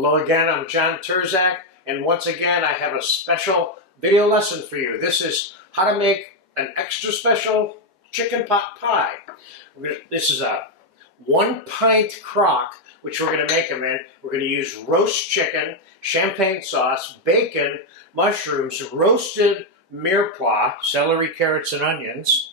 Hello again, I'm John Terzak, and once again I have a special video lesson for you. This is how to make an extra special chicken pot pie. This is a 1 pint crock, which we're going to make them in. We're going to use roast chicken, champagne sauce, bacon, mushrooms, roasted mirepoix, celery, carrots, and onions,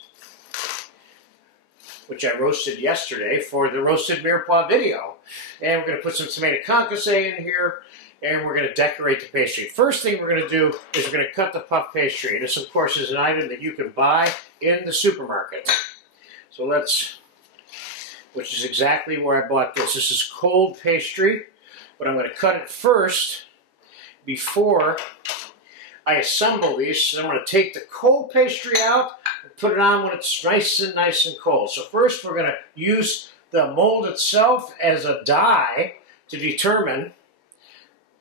which I roasted yesterday for the roasted mirepoix video. And we're going to put some tomato concasse in here, and we're going to decorate the pastry. First thing we're going to do is we're going to cut the puff pastry. This, of course, is an item that you can buy in the supermarket. So which is exactly where I bought this. This is cold pastry, but I'm going to cut it first before I assemble these. So I'm going to take the cold pastry out and put it on when it's nice and cold. So first we're going to use the mold itself as a die to determine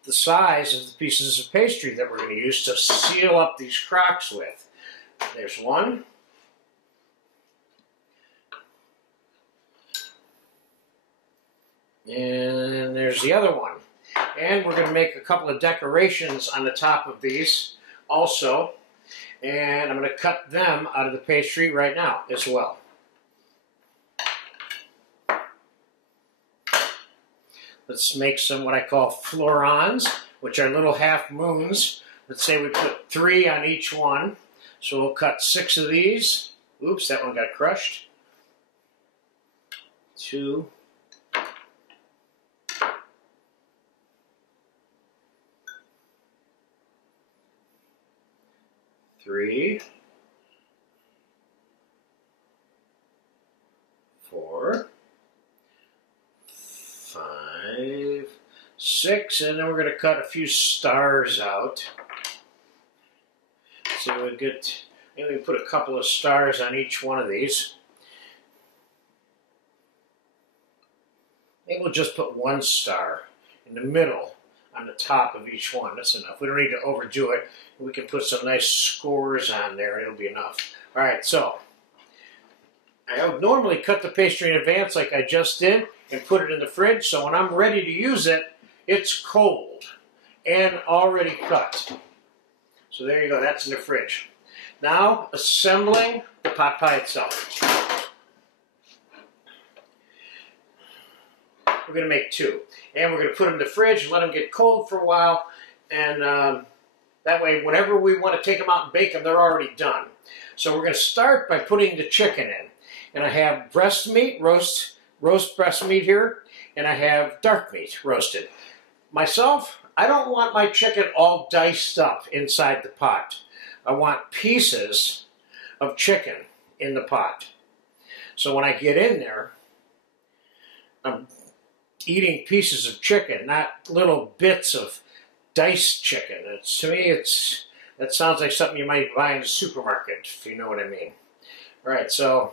the size of the pieces of pastry that we're going to use to seal up these crocks with. There's one. And there's the other one. And we're going to make a couple of decorations on the top of these also. And I'm going to cut them out of the pastry right now as well. Let's make some what I call florons, which are little half moons. Let's say we put 3 on each one. So we'll cut 6 of these. Oops, that one got crushed. 2. 3, 4, 5, 6, and then we're going to cut a few stars out. So we get, maybe we put a couple of stars on each one of these. Maybe we'll just put 1 star in the middle on the top of each one. That's enough. We don't need to overdo it. We can put some nice scores on there. It'll be enough. All right, so I would normally cut the pastry in advance like I just did and put it in the fridge. So when I'm ready to use it, it's cold and already cut. So there you go. That's in the fridge. Now assembling the pot pie itself. We're going to make 2. And we're going to put them in the fridge and let them get cold for a while. And that way, whenever we want to take them out and bake them, they're already done. So we're going to start by putting the chicken in. And I have breast meat, roast breast meat here. And I have dark meat roasted. Myself, I don't want my chicken all diced up inside the pot. I want pieces of chicken in the pot. So when I get in there, I'm eating pieces of chicken, not little bits of diced chicken. To me, that sounds like something you might buy in the supermarket, if you know what I mean. All right, so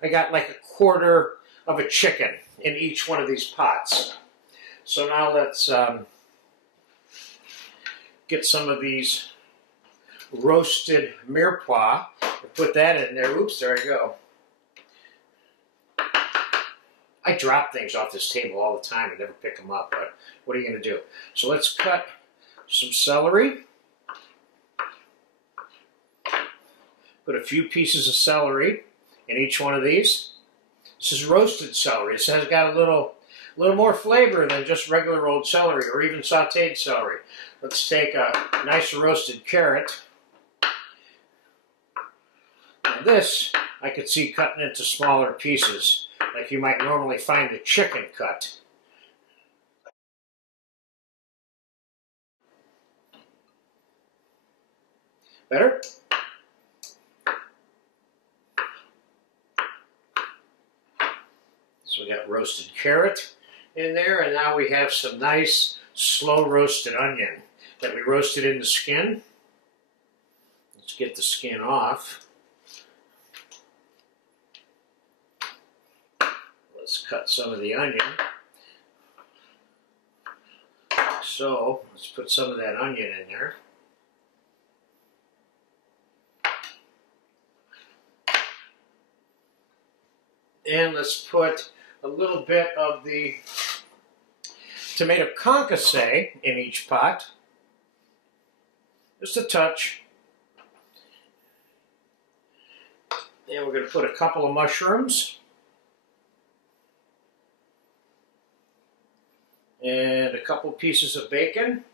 I got like 1/4 of a chicken in each one of these pots. So now let's get some of these roasted mirepoix and put that in there. Oops, there I go. I drop things off this table all the time and never pick them up, but what are you going to do? So let's cut some celery. Put a few pieces of celery in each one of these. This is roasted celery. This has got a little more flavor than just regular old celery or even sauteed celery. Let's take a nice roasted carrot. Now this, I could see cutting into smaller pieces, like you might normally find the chicken cut. Better? So we got roasted carrot in there, and now we have some nice slow roasted onion that we roasted in the skin. Let's get the skin off. Let's cut some of the onion. So let's put some of that onion in there. And let's put a little bit of the tomato concasse in each pot. Just a touch. And we're going to put a couple of mushrooms. And a couple pieces of bacon.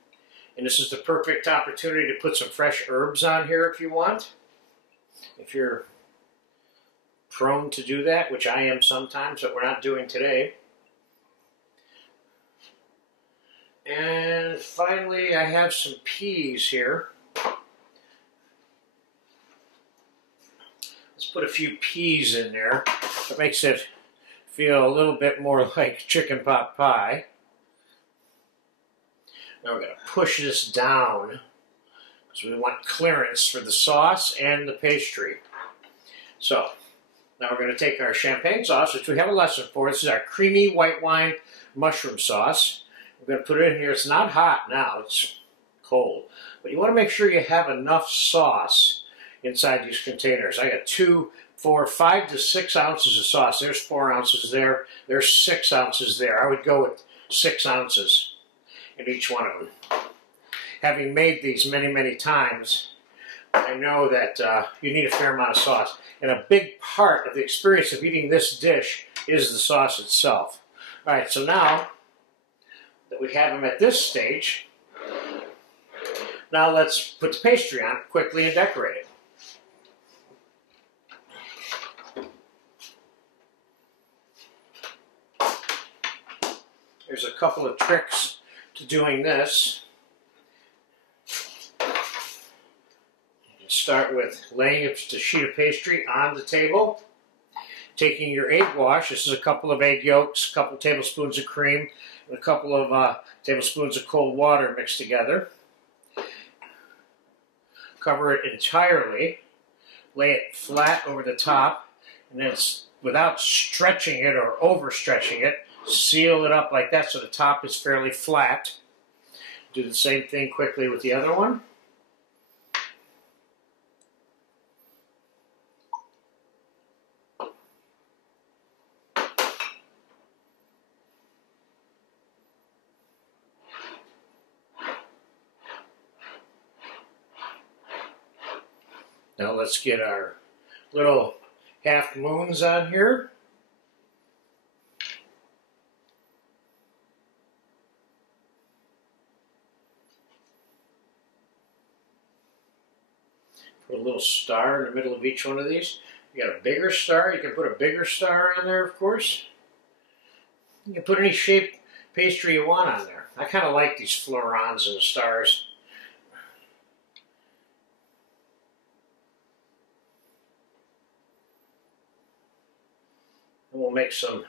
And this is the perfect opportunity to put some fresh herbs on here if you want. If you're prone to do that, which I am sometimes, but we're not doing today. And finally, I have some peas here. Let's put a few peas in there. It makes it feel a little bit more like chicken pot pie. Now we're going to push this down because we want clearance for the sauce and the pastry. So now we're going to take our champagne sauce, which we have a lesson for. This is our creamy white wine mushroom sauce. We're going to put it in here. It's not hot now. It's cold. But you want to make sure you have enough sauce inside these containers. I got 2, 4, 5 to 6 ounces of sauce. There's 4 ounces there. There's 6 ounces there. I would go with 6 ounces in each one of them. Having made these many, many times, I know that you need a fair amount of sauce. And a big part of the experience of eating this dish is the sauce itself. All right, so now that we have them at this stage, now let's put the pastry on quickly and decorate it. There's a couple of tricks to doing this. Start with laying a sheet of pastry on the table, taking your egg wash. This is a couple of egg yolks, a couple of tablespoons of cream, and a couple of tablespoons of cold water mixed together. Cover it entirely, lay it flat over the top, and then without stretching it or overstretching it, seal it up like that so the top is fairly flat. Do the same thing quickly with the other one. Now let's get our little half moons on here. Put a little star in the middle of each one of these. You got a bigger star, you can put a bigger star on there, of course. You can put any shape pastry you want on there. I kind of like these florons and the stars. And we'll make some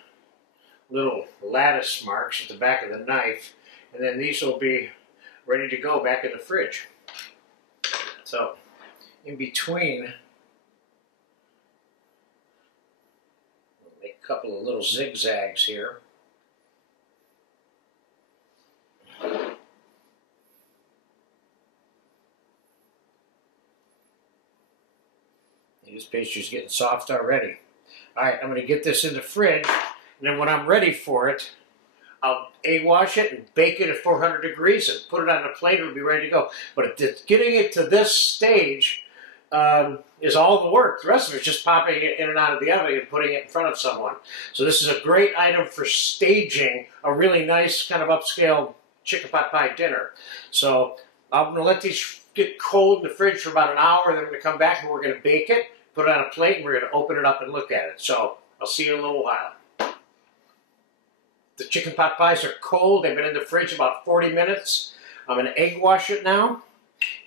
little lattice marks at the back of the knife, and then these will be ready to go back in the fridge. So, in between, we'll make a couple of little zigzags here. This pastry's getting soft already. All right, I'm going to get this in the fridge, and then when I'm ready for it, I'll egg wash it and bake it at 400 degrees and put it on a plate. It'll be ready to go. But getting it to this stage is all the work. The rest of it is just popping it in and out of the oven and putting it in front of someone. So this is a great item for staging a really nice kind of upscale chicken pot pie dinner. So I'm going to let these get cold in the fridge for about an hour, then I'm going to come back and we're going to bake it, put it on a plate, and we're going to open it up and look at it. So I'll see you in a little while. The chicken pot pies are cold. They've been in the fridge about 40 minutes. I'm going to egg wash it now.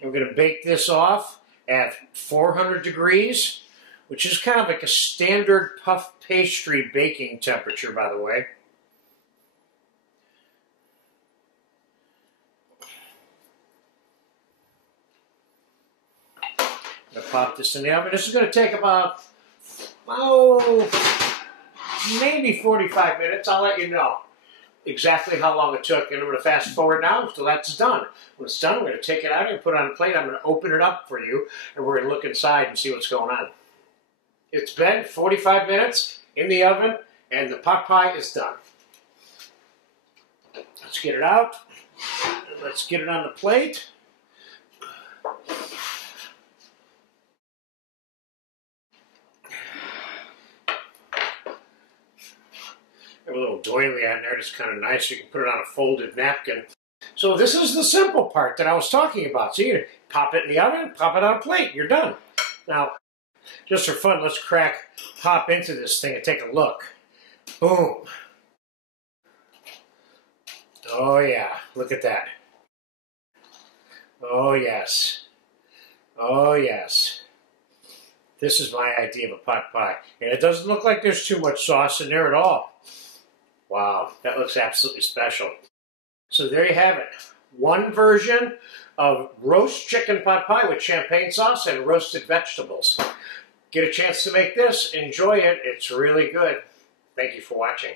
And we're going to bake this off at 400 degrees, which is kind of like a standard puff pastry baking temperature, by the way. I'm going to pop this in the oven. This is going to take about, maybe 45 minutes. I'll let you know exactly how long it took. And I'm going to fast forward now until that's done. When it's done, I'm going to take it out and put it on a plate. I'm going to open it up for you, and we're going to look inside and see what's going on. It's been 45 minutes in the oven, and the pot pie is done. Let's get it out. Let's get it on the plate. Have a little doily on there, just kind of nice. You can put it on a folded napkin. So this is the simple part that I was talking about. So you pop it in the oven, pop it on a plate, you're done. Now, just for fun, let's pop into this thing and take a look. Boom. Oh yeah, look at that. Oh yes. Oh yes. This is my idea of a pot pie. And it doesn't look like there's too much sauce in there at all. Wow, that looks absolutely special. So there you have it. One version of roast chicken pot pie with champagne sauce and roasted vegetables. Get a chance to make this, enjoy it. It's really good. Thank you for watching.